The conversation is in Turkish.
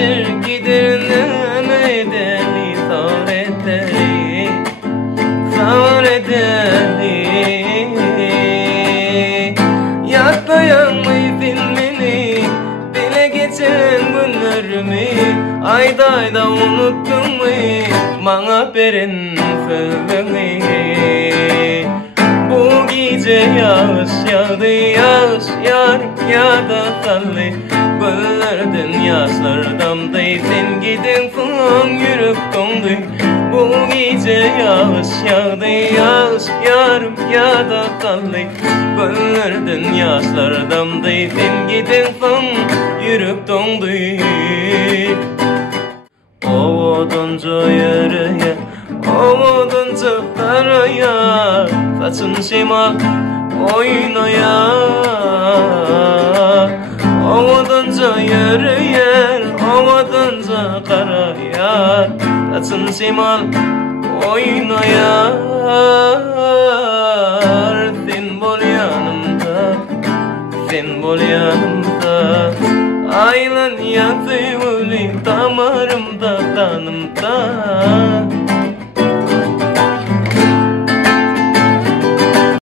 geçir gider nemedeni Savretleri Yatlayan filmini bile geçen günlerimi ayda unuttun mu bana verin sözünü Bu gece yağış yağdı yağış yar yağdı kallı Göllerden yaşlar damdı sen gidin son yürüp dondu Bu gece yağış yağdı yağış yarım yağdı kallı Göllerden yaşlar damdı sen gidin son yürüp dondu Ovudunca yürüye ovudunca karaya Saçın şimal oynaya Ovudunca yürüyer ovudunca karaya Saçın şimal oynayar Sen bol yanımda sen bol yanımda Aylan yazı ölü damarım